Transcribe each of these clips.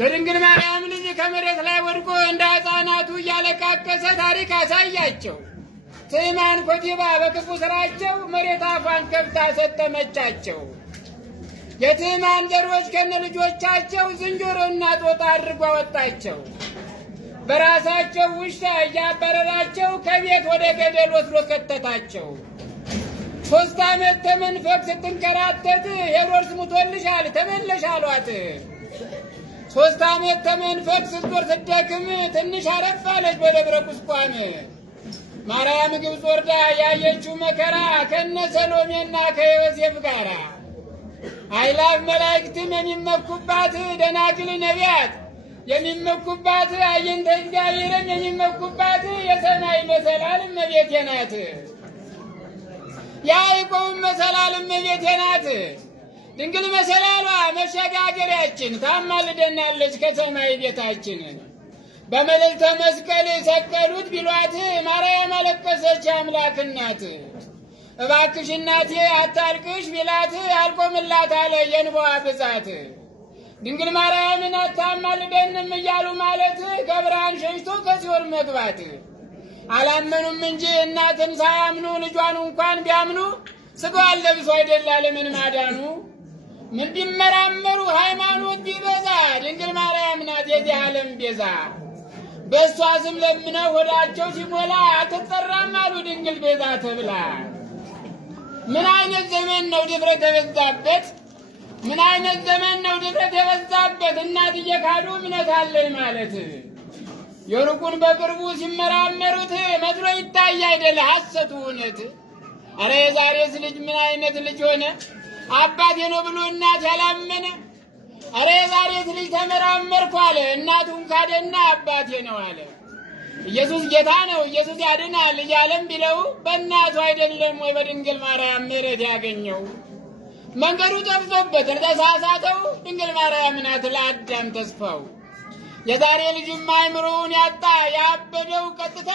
የድንግል ማርያም ልጅ ከመሬት ላይ ወድቆ እንደ ሕፃናቱ እያለቃቀሰ ታሪክ አሳያቸው። ትዕማን ኮቲባ በክፉ ስራቸው መሬት አፏን ከፍታ ሰጠመቻቸው። የትዕማን ዘሮች ከነ ልጆቻቸው ዝንጀሮና ጦጣ አድርጓ ወጣቸው። በራሳቸው ውሻ እያባረራቸው ከቤት ወደ ገደል ወስዶ ከተታቸው። 3 ዓመት ተመንፈቅ ስትንከራተት ሄሮድስ ሙቶልሻል ተመለሽ አሏት። 3 ዓመት ተመንፈቅ ስትዞር ስትደክም ትንሽ አረፍ አለች በደብረ ቁስቋም። ማርያም ግብፅ ወርዳ ያየችው መከራ ከነ ሰሎሜና ከዮሴፍ ጋራ አእላፍ መላእክትም የሚመኩባት ደናግል ነቢያት የሚመኩባት አይንተ እግዚአብሔርን የሚመኩባት የሰማይ መሰላል እመቤቴ ናት። የያዕቆብ መሰላል እመቤቴ ናት። ድንግል መሰላሏ መሸጋገሪያችን ታማልደናለች ከሰማይ ቤታችን። በመልዕልተ መስቀል ሰቀሉት ቢሏት ማርያም አለቀሰች የአምላክ እናት። እባክሽ እናቴ አታልቅሽ ቢላት አልቆምላት አለ የእንባዋ ብዛት። ድንግል ማርያምን አታማልደንም እያሉ ማለት ከብርሃን ሸሽቶ ከሲኦል መግባት። አላመኑም እንጂ እናትን ሳያምኑ ልጇን እንኳን ቢያምኑ ስጋዋን ለብሶ አይደል ዓለምን ማዳኑ። ምን ቢመራመሩ ሃይማኖት ቢበዛ ድንግል ማርያም ናት የዚህ ዓለም ቤዛ። በእሷ ስም ለምነው ሆዳቸው ሲሞላ አትጠራም አሉ ድንግል ቤዛ ተብላ። ምን አይነት ዘመን ነው ድፍረት የበዛበት! ምን አይነት ዘመን ነው ድፍረት የበዛበት! እናት እየካዱ እምነት አለኝ ማለት የሩቁን በቅርቡ ሲመራመሩት መስሎ ይታይ አይደለ ሐሰቱ እውነት። አረ የዛሬስ ልጅ ምን አይነት ልጅ ሆነ አባቴ ነው ብሎ እናት ያላመነ። አረ የዛሬስ ልጅ ተመራመርኩ አለ እናቱን ካደና አባቴ ነው አለ። ኢየሱስ ጌታ ነው ኢየሱስ ያድናል እያለም ቢለው በእናቱ አይደለም ወይ በድንግል ማርያም ምሕረት ያገኘው? መንገዱ ጠፍቶበት ተሳሳተው ድንግል ማርያም ናት ለአዳም ተስፋው። የዛሬ ልጅም አእምሮውን ያጣ ያበደው ቀጥታ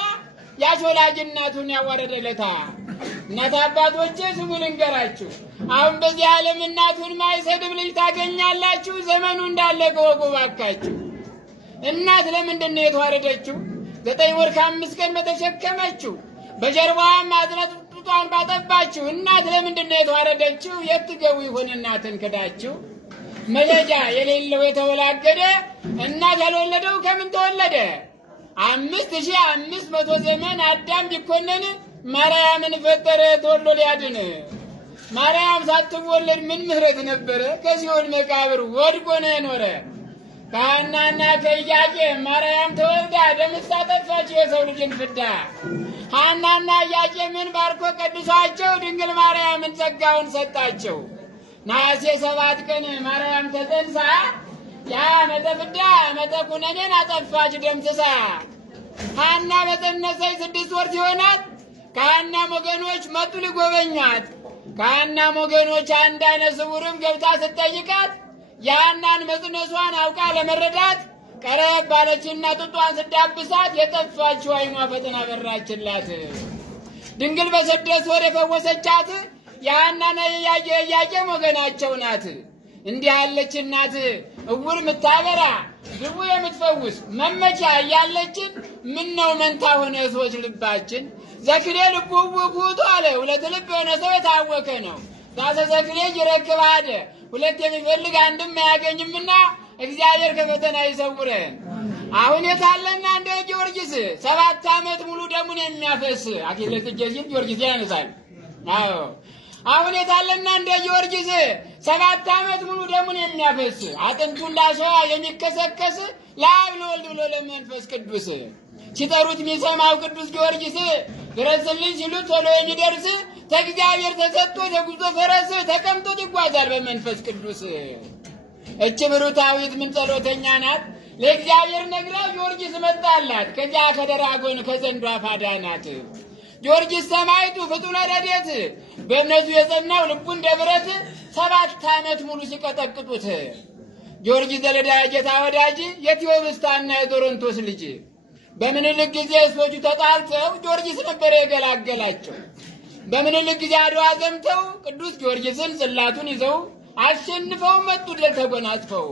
ያች ወላጅ እናቱን ያዋረደለታ። እናት አባቶቼ ስሙ ልንገራችሁ፣ አሁን በዚህ ዓለም እናቱን ማይሰድብ ልጅ ታገኛላችሁ። ዘመኑ እንዳለቀ ወጉ ባካችሁ። እናት ለምንድን ነው የተዋረደችው? 9 ወር ከ5 ቀን በተሸከመችው በጀርባዋም አዝነት ጡቷን ባጠባችሁ እናት ለምንድን ነው የተዋረደችው? የትገቡ ይሆን እናትን ክዳችሁ? መለጃ የሌለው የተወላገደ እናት ያልወለደው ከምን ተወለደ? 5500 ዘመን አዳም ቢኮነን ማርያምን ፈጠረ ተወልዶ ሊያድን። ማርያም ሳትወለድ ምን ምሕረት ነበረ? ከሲኦል መቃብር ወድቆ ነው የኖረ። ከሐናና ከኢያቄም ማርያም ተወልዳ ደምሳ ጠፋች የሰው ልጅን ፍዳ። ሐናና ኢያቄምን ባርኮ ቀድሷቸው ድንግል ማርያምን ጸጋውን ሰጣቸው። ነሐሴ 7 ቀን ማርያም ተጸንሳ ያ መተፍዳ መተኩነኔን አጠፋች ደምስሳ። ሐና በጸነሰች 6 ወር ሲሆናት ከሐናም ወገኖች መጡ ሊጎበኟት። ከሐናም ወገኖች አንድ ዓይነ ስውርም ገብታ ስትጠይቃት የሐናን መጽነሷን አውቃ ለመረዳት ቀረብ ባለችና ጡጧን ስዳብሳት የጠፋችው ዓይኗ ፈጥና በራችላት። ድንግል በ6 ወር የፈወሰቻት የሐናና የኢያቄም ወገናቸው ናት። እንዲህ ያለች እናት እውር ምታበራ ድውይ የምትፈውስ መመቻ እያለችን ምን ነው መንታ ሆነ ሰዎች ልባችን? ዘክሬ ልቡ ውኩቱ አለ 2 ልብ የሆነ ሰው የታወከ ነው። ዛሰ ዘክሬ ይረክብ አደ 2 የሚፈልግ አንድም አያገኝምና እግዚአብሔር ከፈተና ይሰውረን። አሁን የታለና እንደ ጊዮርጊስ 7 ዓመት ሙሉ ደሙን የሚያፈስ አኪለ ጽጌሲን ጊዮርጊስ ያነሳል። አዎ አሁን የታለና እንደ ጊዮርጊስ 7 ዓመት ሙሉ ደሙን የሚያፈስ አጥንቱ እንዳሸዋ የሚከሰከስ ለአብ ለወልድ ብሎ ለመንፈስ ቅዱስ ሲጠሩት የሚሰማው ቅዱስ ጊዮርጊስ ድረስልኝ ሲሉት ቶሎ የሚደርስ ከእግዚአብሔር ተሰጥቶ ተጉዞ ፈረስ ተቀምጦ ይጓዛል በመንፈስ ቅዱስ። እች ብሩታዊት ምን ጸሎተኛ ናት! ለእግዚአብሔር ነግራ ጊዮርጊስ መጣላት ከዚያ ከደራጎን ከዘንዶ አፋዳናት። ጊዮርጊስ ሰማዕቱ ፍጡነ ረድኤት በእምነቱ የጸናው ልቡ እንደ ብረት 7 ዓመት ሙሉ ሲቀጠቅጡት። ጊዮርጊስ ዘለዳ ጌታ ወዳጅ የቴዎብስታና የዶሮንቶስ ልጅ በምኒልክ ጊዜ ሰዎቹ ተጣልተው ጊዮርጊስ ነበር የገላገላቸው። በምኒልክ ጊዜ አድዋ ዘምተው ቅዱስ ጊዮርጊስን ጽላቱን ይዘው አሸንፈው መጡ ድል ተጎናጽፈው።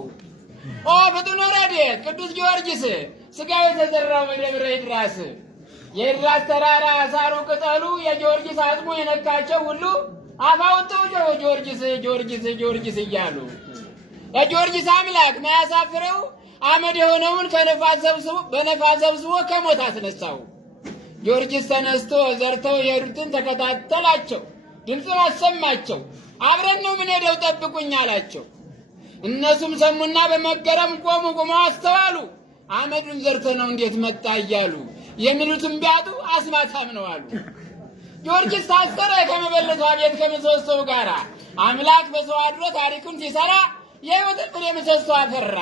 ኦ ፍጡነ ረድኤት ቅዱስ ጊዮርጊስ ሥጋው የተዘራው በደብረ ይድራስ የይድራስ ተራራ ሳሩ ቅጠሉ የጊዮርጊስ አጽሙ የነካቸው ሁሉ አፋውተው ጊዮርጊስ ጊዮርጊስ ጊዮርጊስ እያሉ የጊዮርጊስ አምላክ ማያሳፍረው አመድ የሆነውን በነፋስ ሰብስቦ ከሞት አስነሳው። ጊዮርጊስ ተነስቶ ዘርተው የሄዱትን ተከታተላቸው፣ ድምፁን አሰማቸው። አብረን ነው ምን ሄደው ጠብቁኝ አላቸው። እነሱም ሰሙና በመገረም ቆመው አስተዋሉ። አመዱን ዘርተ ነው እንዴት መጣ እያሉ የሚሉትን ቢያጡ አስማታም ነው አሉ። ጊዮርጊስ ታሰረ ከመበለቷ ቤት ከምሰሶው ጋራ። አምላክ በሰው አድሮ ታሪኩን ሲሰራ የሕይወትን ፍሬ ምሰሶ አፈራ።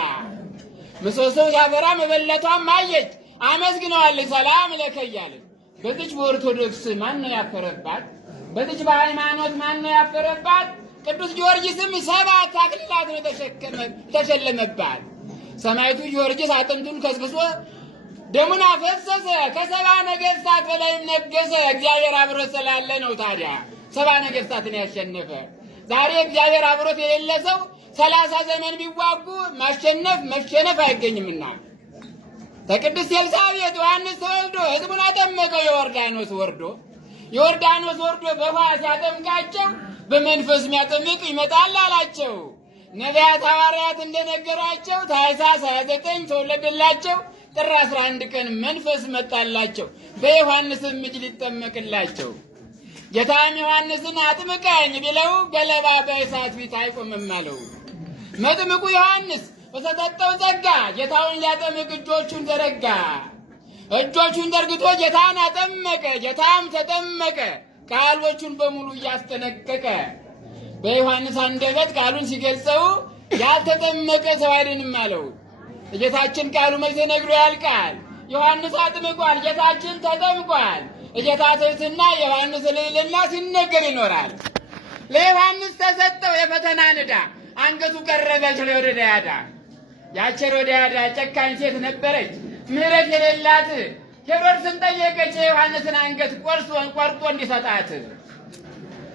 ምሰሶው ሲያፈራ መበለቷም አየች፣ አመስግነዋለች። ሰላም ለከ እያለች። በዚች በኦርቶዶክስ ማን ነው ያፈረባት? በዚች በሃይማኖት ማን ነው ያፈረባት? ቅዱስ ጊዮርጊስም 7 አክሊላትን ተሸለመባት። ሰማዕቱ ጊዮርጊስ አጥንቱን ከስክሶ ደሙን አፈሰሰ፣ ከ70 ነገሥታት በላይም ነገሰ። እግዚአብሔር አብሮት ስላለ ነው ታዲያ 70 ነገሥታትን ያሸነፈ። ዛሬ እግዚአብሔር አብሮት የሌለ ሰው 30 ዘመን ቢዋጉ መሸነፍ አይገኝምና ከቅድስት ኤልሳቤጥ ዮሐንስ ተወልዶ ሕዝቡን አጠመቀው። ዮርዳኖስ ወርዶ በውኃ ሲያጠምቃቸው በመንፈስ የሚያጠምቅ ይመጣል አላቸው። ነቢያት ሐዋርያት እንደነገሯቸው ታኅሳስ 29 ተወለደላቸው። ጥር 11 ቀን መንፈስ መጣላቸው። በዮሐንስም እጅ ሊጠመቅላቸው። ጌታም ዮሐንስን አጥምቀኝ ቢለው ገለባ በእሳት ፊት አይቆምም አለው። መጥምቁ ዮሐንስ በተሰጠው ጸጋ ጌታውን ሊያጠምቅ እጆቹን ዘረጋ። እጆቹን ዘርግቶ ጌታን አጠመቀ። ጌታም ተጠመቀ፣ ቃሎቹን በሙሉ እያስጠነቀቀ። በዮሐንስ አንደበት ቃሉን ሲገልጸው ያልተጠመቀ ሰው አይድንም አለው። ጌታችን ቃሉ መቼ ነግሮ ያልቃል? ዮሐንስ አጥምቋል፣ ጌታችን ተጠምቋል። የጌታ ትሕትና የዮሐንስ ልዕልና ሲነገር ይኖራል። ለዮሐንስ ተሰጠው የፈተና ዕዳ፣ አንገቱ ቀረበች ለሄሮድያዳ። ያች ሄሮድያዳ ጨካኝ ሴት ነበረች፣ ምሕረት የሌላት። ሄሮድስን ጠየቀች የዮሐንስን አንገት ቆርጦ እንዲሰጣት።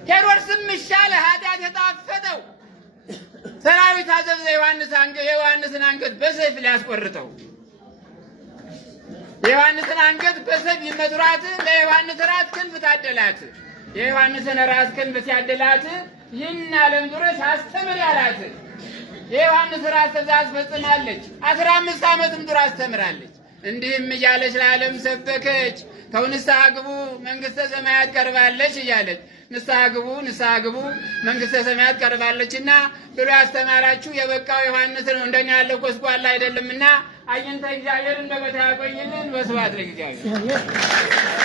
ሄሮድስም ይሻለ ኃጢአት የጣፈጠው ሰራዊት አዘዘ የዮሐንስን አንገት በሰይፍ ሊያስቆርጠው። የዮሐንስን አንገት በሰይፍ ይመቱራት፣ ለዮሐንስ ራስ ክንፍ ታደላት። የዮሐንስን ራስ ክንፍ ሲያደላት ይህን ዓለም ዙረሽ አስተምር ያላት። የዮሐንስ ራስ ትእዛዝ ፈጽማለች። 15 ዓመትም ዙራ አስተምራለች። እንዲህም እያለች ለዓለም ሰበከች። ተው ንስሐ ግቡ መንግሥተ ሰማያት ቀርባለች እያለች ንስሐ ግቡ መንግሥተ ሰማያት ቀርባለችና ብሎ ያስተማራችሁ የበቃው ዮሐንስ ነው። እንደኛ ያለ ጎስቋላ አይደለምና አግኝተ እግዚአብሔር እንደበታ ያቆይልን። በስብሐት ለእግዚአብሔር።